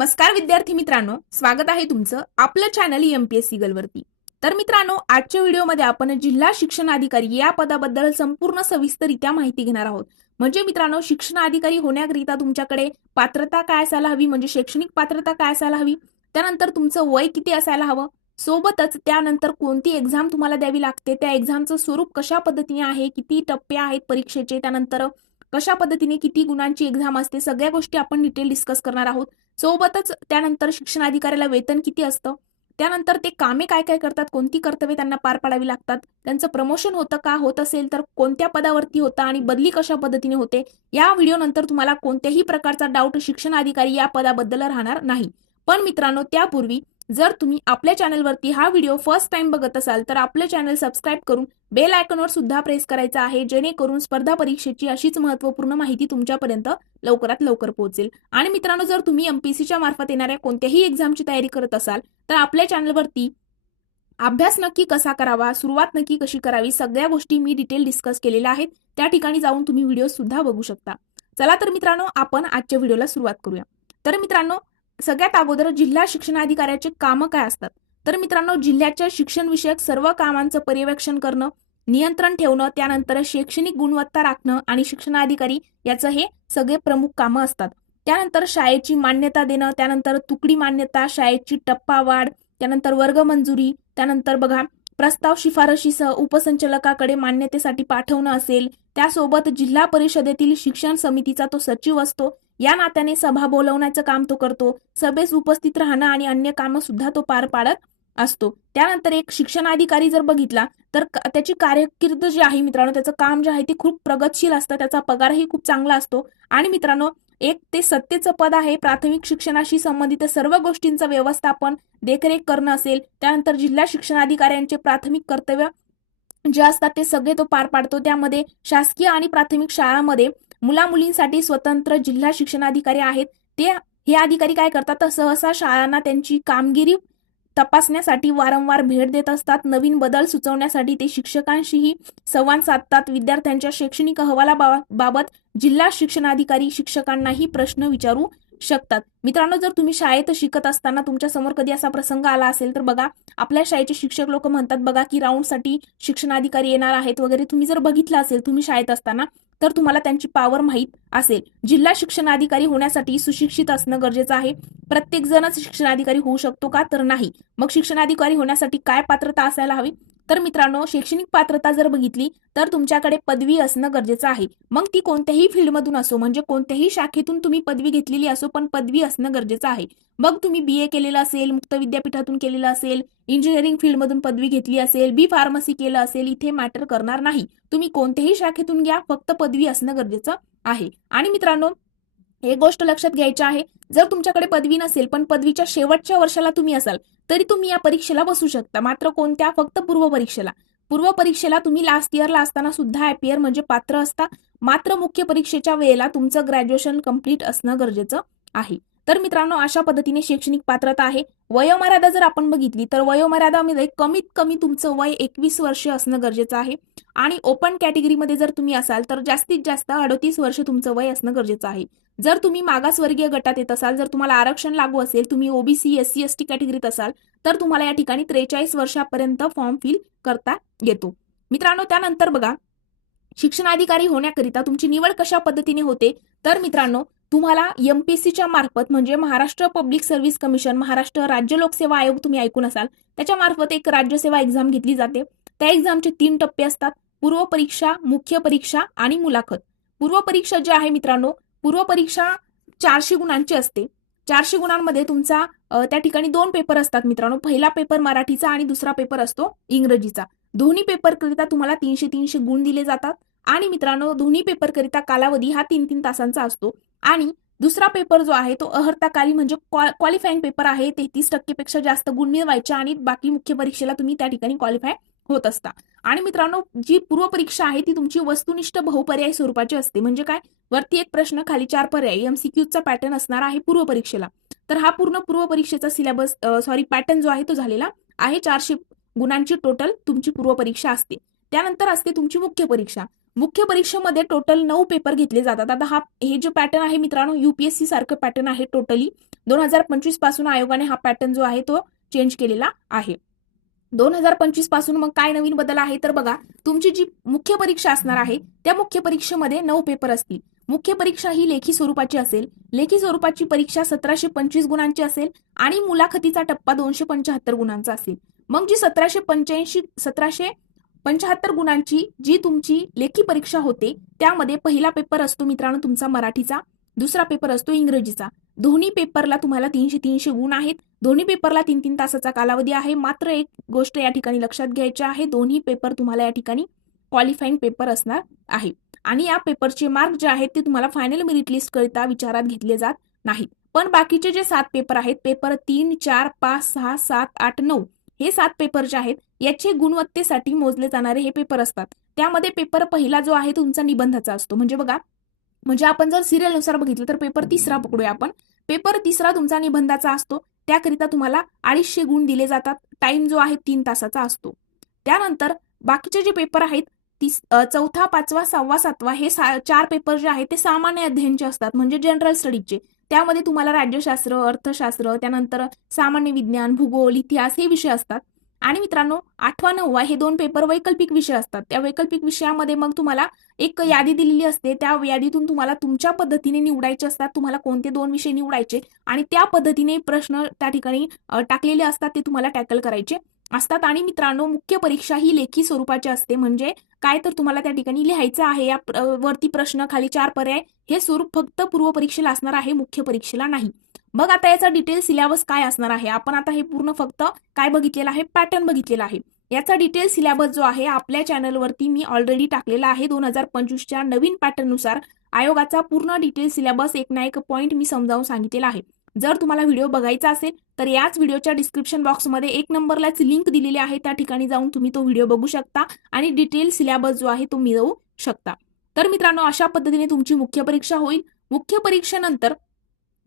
नमस्कार विद्यार्थी मित्रांनो स्वागत आहे तुमचं आपलं चॅनल एमपीएससी वरती. तर मित्रांनो आजच्या व्हिडिओमध्ये आपण जिल्हा शिक्षण अधिकारी या पदाबद्दल संपूर्ण सविस्तरित्या माहिती घेणार आहोत. म्हणजे मित्रांनो शिक्षण अधिकारी होण्याकरिता तुमच्याकडे पात्रता काय असायला हवी? म्हणजे शैक्षणिक पात्रता काय असायला हवी? त्यानंतर तुमचं वय किती असायला हवं? सोबतच त्यानंतर कोणती एक्झाम तुम्हाला द्यावी लागते? त्या एक्झामचं स्वरूप कशा पद्धतीने आहे? किती टप्पे आहेत परीक्षेचे? त्यानंतर कशा पद्धतीने किती गुणांची एक्झाम असते? सगळ्या गोष्टी आपण डिटेल डिस्कस करणार आहोत. सोबतच त्यानंतर शिक्षण अधिकाऱ्याला वेतन किती असतं? त्यानंतर ते कामे काय काय करतात? कोणती कर्तव्ये त्यांना पार पाडावी लागतात? त्यांचं प्रमोशन होतं का? होत असेल तर कोणत्या पदावरती होतं आणि बदली कशा पद्धतीने होते? या व्हिडिओ नंतर तुम्हाला कोणत्याही प्रकारचा डाऊट शिक्षण अधिकारी या पदाबद्दल राहणार नाही. पण मित्रांनो त्यापूर्वी जर तुम्ही आपल्या चॅनलवरती हा व्हिडिओ फर्स्ट टाइम बघत असाल तर आपलं चॅनल सबस्क्राईब करून बेल आयकॉनवर सुद्धा प्रेस करायचं आहे जेणेकरून स्पर्धा परीक्षेची अशीच महत्त्वपूर्ण माहिती तुमच्यापर्यंत लवकरात लवकर पोहोचेल. आणि मित्रांनो जर तुम्ही एमपीसीच्या मार्फत येणाऱ्या कोणत्याही एक्झामची तयारी करत असाल तर आपल्या चॅनलवरती अभ्यास नक्की कसा करावा सुरुवात नक्की कशी करावी सगळ्या गोष्टी मी डिटेल डिस्कस केलेल्या आहेत. त्या ठिकाणी जाऊन तुम्ही व्हिडिओ सुद्धा बघू शकता. चला तर मित्रांनो आपण आजच्या व्हिडिओला सुरुवात करूया. तर मित्रांनो सगळ्यात अगोदर जिल्हा शिक्षणाधिकाऱ्याचे कामं काय असतात? तर मित्रांनो जिल्ह्याच्या शिक्षण विषयक सर्व कामांचं पर्यवेक्षण करणं नियंत्रण ठेवणं त्यानंतर शैक्षणिक गुणवत्ता राखणं आणि शिक्षणाधिकारी याचं हे सगळे प्रमुख कामं असतात. त्यानंतर शाळेची मान्यता देणं त्यानंतर तुकडी मान्यता शाळेची टप्पा वाढ त्यानंतर वर्ग मंजुरी त्यानंतर बघा प्रस्ताव शिफारशीसह उपसंचालकाकडे मान्यतेसाठी पाठवणं असेल त्यासोबत जिल्हा परिषदेतील शिक्षण समितीचा तो सचिव असतो या नात्याने सभा बोलवण्याचं काम तो करतो. सभेस उपस्थित राहणं आणि अन्य कामं सुद्धा तो पार पाडत असतो. त्यानंतर एक शिक्षणाधिकारी जर बघितला तर त्याची कार्यकिर्द जी आहे मित्रांनो त्याचं काम जे आहे ते खूप प्रगतशील असतं. त्याचा पगारही खूप चांगला असतो. आणि मित्रांनो एक ते सत्तेचं पद आहे प्राथमिक शिक्षणाशी संबंधित सर्व गोष्टींचं व्यवस्थापन देखरेख करणं असेल. त्यानंतर जिल्हा शिक्षणाधिकाऱ्यांचे प्राथमिक कर्तव्य जे असतात ते सगळे तो पार पाडतो. त्यामध्ये शासकीय आणि प्राथमिक शाळांमध्ये मुला मुलींसाठी स्वतंत्र जिल्हा शिक्षणाधिकारी आहेत. ते हे अधिकारी काय करतात? तर सहसा शाळांना त्यांची कामगिरी तपासण्यासाठी वारंवार भेट देत असतात. नवीन बदल सुचवण्यासाठी ते शिक्षकांशीही संवाद साधतात. विद्यार्थ्यांच्या शैक्षणिक अहवालाबाबत जिल्हा शिक्षणाधिकारी शिक्षकांनाही प्रश्न विचारू शकतात. मित्रांनो जर तुम्ही शाळेत शिकत असताना तुमच्यासमोर कधी असा प्रसंग आला असेल तर बघा आपल्या शाळेचे शिक्षक लोक म्हणतात बघा की राऊंडसाठी शिक्षणाधिकारी येणार आहेत वगैरे. तुम्ही जर बघितलं असेल तुम्ही शाळेत असताना तर तुम्हाला त्यांची पावर माहीत असेल. जिल्हा शिक्षणाधिकारी होण्यासाठी सुशिक्षित असणं गरजेचं आहे. प्रत्येक जणच शिक्षणाधिकारी होऊ शकतो का? तर नाही. मग शिक्षणाधिकारी होण्यासाठी काय पात्रता असायला हवी? तर मित्रांनो शैक्षणिक पात्रता जर बघितली तर तुमच्याकडे पदवी असणं गरजेचं आहे. मग ती कोणत्याही फील्डमधून असो म्हणजे कोणत्याही शाखेतून तुम्ही पदवी घेतलेली असो पण पदवी असणं गरजेचं आहे. मग तुम्ही बी ए केलेलं असेल मुक्त विद्यापीठातून केलेलं असेल इंजिनिअरिंग फील्डमधून पदवी घेतली असेल बी फार्मसी केलं असेल इथे मॅटर करणार नाही. तुम्ही कोणत्याही शाखेतून घ्या फक्त पदवी असणं गरजेचं आहे. आणि मित्रांनो एक गोष्ट लक्षात घ्यायची आहे जर तुमच्याकडे पदवी नसेल पण पदवीच्या शेवटच्या वर्षाला तुम्ही असाल तरी तुम्ही या परीक्षेला बसू शकता. मात्र कोणत्या? फक्त पूर्व परीक्षेला. पूर्व परीक्षेला तुम्ही लास्ट इयरला असताना सुद्धा ॲपियर म्हणजे पात्र असता. मात्र मुख्य परीक्षेच्या वेळेला तुमचं ग्रॅज्युएशन कंप्लीट असणं गरजेचं आहे. तर मित्रांनो अशा पद्धतीने शैक्षणिक पात्रता आहे. वयोमर्यादा जर आपण बघितली तर वयोमर्यादामध्ये कमीत कमी तुमचं वय एकवीस वर्ष असणं गरजेचं आहे. आणि ओपन कॅटेगरीमध्ये जर तुम्ही असाल तर जास्तीत जास्त अडतीस वर्ष तुमचं वय असणं गरजेचं आहे. जर तुम्ही मागासवर्गीय गटात येत असाल जर तुम्हाला आरक्षण लागू असेल तुम्ही OBC S C S T कॅटेगरीत असाल तर तुम्हाला या ठिकाणी त्रेचाळीस वर्षापर्यंत फॉर्म फिल करता येतो. मित्रांनो त्यानंतर बघा शिक्षणाधिकारी होण्याकरिता तुमची निवड कशा पद्धतीने होते? तर मित्रांनो तुम्हाला एमपीसीच्या मार्फत म्हणजे Maharashtra public service commission Maharashtra राज्य लोकसेवा आयोग तुम्ही ऐकून असाल त्याच्या मार्फत एक राज्यसेवा एक्झाम घेतली जाते. त्या एक्झामचे तीन टप्पे असतात. पूर्व परीक्षा मुख्य परीक्षा आणि मुलाखत. पूर्व परीक्षा जी आहे मित्रांनो पूर्व परीक्षा चारशे गुणांची असते. चारशे गुणांमध्ये तुमचा त्या ठिकाणी दोन पेपर असतात मित्रांनो. पहिला पेपर मराठीचा आणि दुसरा पेपर असतो इंग्रजीचा. दोन्ही पेपर करिता तुम्हाला तीनशे तीनशे गुण दिले जातात. आणि मित्रांनो दोन्ही पेपर करिता कालावधी हा तीन तीन तासांचा असतो. आणि दुसरा पेपर जो आहे तो अहर्ताकाली म्हणजे क्वालिफाईंग पेपर आहे. तेहतीस टक्केपेक्षा जास्त गुण मिळवायचे आणि बाकी मुख्य परीक्षेला तुम्ही त्या ठिकाणी क्वालिफाय होत असता. आणि मित्रांनो जी पूर्व परीक्षा आहे ती तुमची वस्तुनिष्ठ बहुपर्याय स्वरूपाची असते. म्हणजे काय? वरती एक प्रश्न खाली चार पर्याय. एमसीक्यूचा पॅटर्न असणार आहे पूर्व परीक्षेला. तर हा पूर्ण पूर्व परीक्षेचा सिलेबस सॉरी पॅटर्न जो आहे तो झालेला आहे. चारशे गुणांची टोटल तुमची पूर्व परीक्षा असते. त्यानंतर असते तुमची मुख्य परीक्षा. मुख्य परीक्षेमध्ये टोटल नऊ पेपर घेतले जातात. आता हा हे जे पॅटर्न आहे मित्रांनो युपीएससी सारखं पॅटर्न आहे टोटली दोन हजार पंचवीसपासून आयोगाने हा पॅटर्न जो आहे तो चेंज केलेला आहे. दोन हजार पंचवीसपासून मग काय नवीन बदल आहे? तर बघा तुमची जी मुख्य परीक्षा असणार आहे त्या मुख्य परीक्षेमध्ये नऊ पेपर असतील. मुख्य परीक्षा ही लेखी स्वरूपाची असेल. लेखी स्वरूपाची परीक्षा सतराशे पंचवीस गुणांची असेल आणि मुलाखतीचा टप्पा दोनशे पंच्याहत्तर गुणांचा असेल. मग जी सतराशे पंच्याऐंशी सतराशे पंच्याहत्तर गुणांची जी तुमची लेखी परीक्षा होते त्यामध्ये पहिला पेपर असतो मित्रांनो तुमचा मराठीचा दुसरा पेपर असतो इंग्रजीचा. दोन्ही पेपरला तुम्हाला तीनशे तीनशे गुण आहेत. दोन्ही पेपरला तीन तीन तासाचा कालावधी आहे. मात्र एक गोष्ट या ठिकाणी लक्षात घ्यायची आहे दोन्ही पेपर तुम्हाला या ठिकाणी क्वालिफाईंग पेपर असणार आहे. आणि या पेपरचे मार्क जे आहेत ते तुम्हाला फायनल मेरिट लिस्ट करिता विचारात घेतले जात नाहीत. पण बाकीचे जे सात पेपर आहेत पेपर तीन चार पाच सहा सात आठ नऊ हे सात पेपर जे आहेत याचे गुणवत्तेसाठी मोजले जाणारे हे पेपर असतात. त्यामध्ये पेपर पहिला जो आहे तुमचा निबंधाचा असतो. म्हणजे बघा म्हणजे आपण जर सिरियलनुसार बघितलं तर पेपर तिसरा पकडूया आपण. पेपर तिसरा तुमचा निबंधाचा असतो. त्याकरिता तुम्हाला अडीचशे गुण दिले जातात. टाइम जो आहे तीन तासाचा असतो. त्यानंतर बाकीचे जे पेपर आहेत तीस चौथा पाचवा सहावा सातवा हे सा चार पेपर जे आहेत ते सामान्य अध्ययनचे असतात. म्हणजे जनरल स्टडीजचे त्यामध्ये तुम्हाला राज्यशास्त्र अर्थशास्त्र त्यानंतर सामान्य विज्ञान भूगोल इतिहास हे विषय असतात. आणि मित्रांनो आठवा नववा हे दोन पेपर वैकल्पिक विषय असतात. त्या वैकल्पिक विषयामध्ये मग तुम्हाला एक यादी दिलेली असते. त्या यादीतून तुम्हाला तुमच्या पद्धतीने निवडायचे असतात. तुम्हाला कोणते दोन विषय निवडायचे आणि त्या पद्धतीने प्रश्न त्या ठिकाणी टाकलेले असतात ते तुम्हाला टॅकल करायचे. असतात. आणि मित्रांनो मुख्य परीक्षा ही लेखी स्वरूपाची असते. म्हणजे काय तर तुम्हाला त्या ठिकाणी लिहायचं आहे. या वरती प्रश्न खाली चार पर्याय हे स्वरूप फक्त पूर्व परीक्षेला असणार आहे मुख्य परीक्षेला नाही. मग आता याचा डिटेल सिलेबस काय असणार आहे? आपण आता हे पूर्ण फक्त काय बघितलेलं आहे? पॅटर्न बघितलेला आहे. याचा डिटेल सिलेबस जो आहे आपल्या चॅनलवरती मी ऑलरेडी टाकलेला आहे. दोन हजार पंचवीसच्या नवीन पॅटर्ननुसार आयोगाचा पूर्ण डिटेल सिलेबस एक ना एक पॉईंट मी समजावून सांगितलेला आहे. जर तुम्हाला व्हिडिओ बघायचा असेल तर याच व्हिडिओच्या डिस्क्रिप्शन बॉक्समध्ये एक नंबरलाच लिंक दिलेली आहे. त्या ठिकाणी जाऊन तुम्ही तो व्हिडिओ बघू शकता आणि डिटेल सिलेबस जो आहे तो मिळवू शकता. तर मित्रांनो अशा पद्धतीने तुमची मुख्य परीक्षा होईल. मुख्य परीक्षेनंतर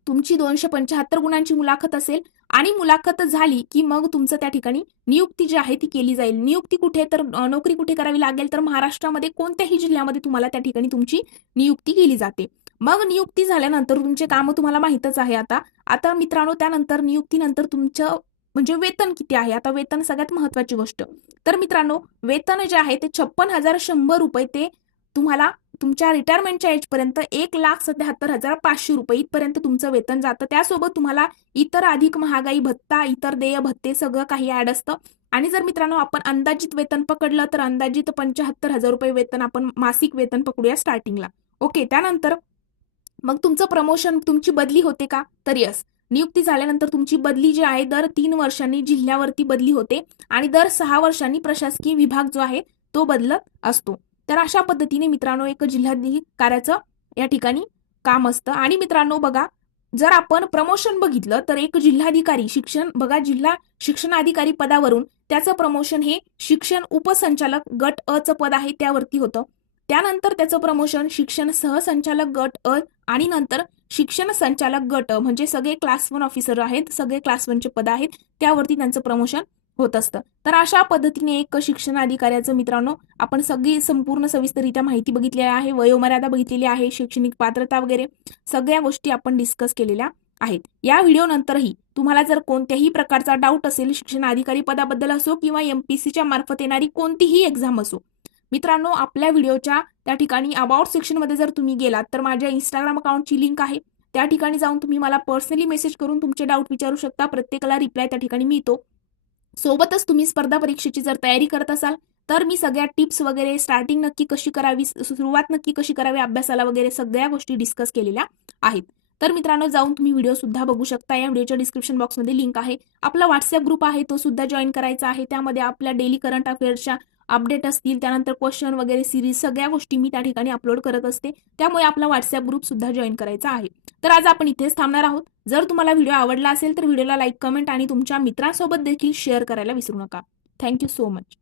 तुमची दोनशे पंच्याहत्तर गुणांची मुलाखत असेल आणि मुलाखत झाली की मग तुमचं त्या ठिकाणी नियुक्ती जी आहे ती केली जाईल. नियुक्ती कुठे तर नोकरी कुठे करावी लागेल तर महाराष्ट्रामध्ये कोणत्याही जिल्ह्यामध्ये तुम्हाला त्या ठिकाणी तुमची नियुक्ती केली जाते. मग नियुक्ती झाल्यानंतर तुमचे काम तुम्हाला माहितच आहे आता. आता मित्रांनो त्यानंतर नियुक्तीनंतर तुमचं म्हणजे वेतन किती आहे? आता वेतन सगळ्यात महत्वाची गोष्ट. तर मित्रांनो वेतन जे आहे ते छप्पन हजार शंभर रुपये ते तुम्हाला तुमच्या रिटायरमेंटच्या एजपर्यंत एक लाख सत्याहत्तर हजार पाचशे रुपये इथपर्यंत तुमचं वेतन जातं. त्यासोबत तुम्हाला इतर अधिक महागाई भत्ता इतर देय भत्ते सगळं काही ऍड असतं. आणि जर मित्रांनो आपण अंदाजित वेतन पकडलं तर अंदाजित पंच्याहत्तर हजार रुपये वेतन आपण मासिक वेतन पकडूया स्टार्टिंगला ओके त्यानंतर मग तुमचं प्रमोशन तुमची बदली होते का? तर यस नियुक्ती झाल्यानंतर तुमची बदली जी आहे दर तीन वर्षांनी जिल्ह्यावरती बदली होते आणि दर सहा वर्षांनी प्रशासकीय विभाग जो आहे तो बदलत असतो. तर अशा पद्धतीने मित्रांनो एक जिल्हाधिकाऱ्याचं या ठिकाणी काम असतं. आणि मित्रांनो बघा जर आपण प्रमोशन बघितलं तर एक जिल्हाधिकारी शिक्षण बघा जिल्हा शिक्षणाधिकारी पदावरून त्याचं प्रमोशन हे शिक्षण उपसंचालक गट अ चं पद आहे त्यावरती होतं. त्यानंतर त्याचं प्रमोशन शिक्षण सहसंचालक गट अ आणि नंतर शिक्षण संचालक गट म्हणजे सगळे क्लास वन ऑफिसर आहेत सगळे क्लास वनचे पद आहेत त्यावरती त्यांचं प्रमोशन होत असतं. तर अशा पद्धतीने एक शिक्षण अधिकाऱ्याचं मित्रांनो आपण सगळी संपूर्ण सविस्तरित्या माहिती बघितलेली आहे वयोमर्यादा बघितलेली आहे शैक्षणिक पात्रता वगैरे सगळ्या गोष्टी आपण डिस्कस केलेल्या आहेत. या व्हिडिओ नंतरही तुम्हाला जर कोणत्याही प्रकारचा डाऊट असेल शिक्षण अधिकारी पदाबद्दल असो किंवा एमपीसीच्या मार्फत येणारी कोणतीही एक्झाम असो मित्रांनो आपल्या व्हिडिओच्या त्या ठिकाणी अबाउट सेक्शनमध्ये जर तुम्ही गेलात तर माझ्या इंस्टाग्राम अकाउंटची लिंक आहे. त्या ठिकाणी जाऊन तुम्ही मला पर्सनली मेसेज करून तुमचे डाऊट विचारू शकता. प्रत्येकाला रिप्लाय त्या ठिकाणी मिळतो. सोबतच तुम्ही स्पर्धा परीक्षेची जर तयारी करत असाल तर मी सगळ्या टिप्स वगैरे स्टार्टिंग नक्की कशी करावी सुरुवात नक्की कशी करावी अभ्यासाला वगैरे सगळ्या गोष्टी डिस्कस केलेल्या आहेत. तर मित्रांनो जाऊन तुम्ही व्हिडिओ सुद्धा बघू शकता. या व्हिडिओच्या डिस्क्रिप्शन बॉक्समध्ये लिंक आहे. आपला व्हॉट्सअप ग्रुप आहे तो सुद्धा जॉईन करायचा आहे. त्यामध्ये आपल्या डेली करंट अफेअर्सच्या अपडेट असतील त्यानंतर क्वेश्चन वगैरे सिरीज सगळ्या गोष्टी मी त्या ठिकाणी अपलोड करत असते. त्यामुळे आपला व्हॉट्सअप ग्रुप सुद्धा जॉईन करायचा आहे. तर आज आपण इथेच थांबणार आहोत. जर तुम्हाला व्हिडिओ आवडला असेल तर व्हिडिओला लाईक कमेंट आणि तुमच्या मित्रांसोबत देखील शेअर करायला विसरू नका. Thank you so much